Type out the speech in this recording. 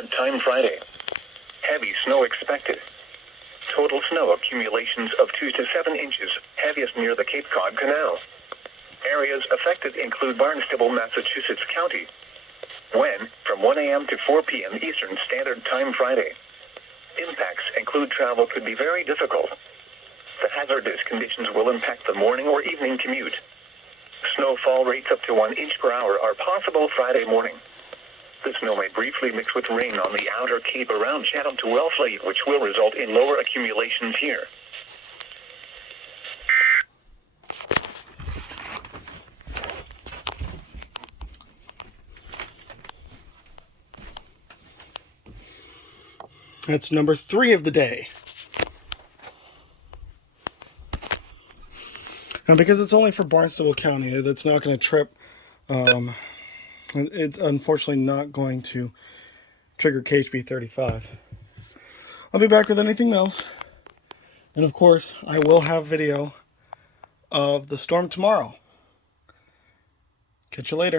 Standard Time Friday. Heavy snow expected. Total snow accumulations of 2 to 7 inches, heaviest near the Cape Cod Canal. Areas affected include Barnstable, Massachusetts County. When, from 1 a.m. to 4 p.m. Eastern Standard Time Friday. Impacts include travel could be very difficult. The hazardous conditions will impact the morning or evening commute. Snowfall rates up to 1 inch per hour are possible Friday morning. The snow may briefly mix with rain on the outer Cape around Chatham to Wellfleet, which will result in lower accumulations here. That's number 3 of the day. Now, because it's only for Barnstable County, that's not going to trip. It's unfortunately not going to trigger KHB 35. I'll be back with anything else. And of course, I will have video of the storm tomorrow. Catch you later.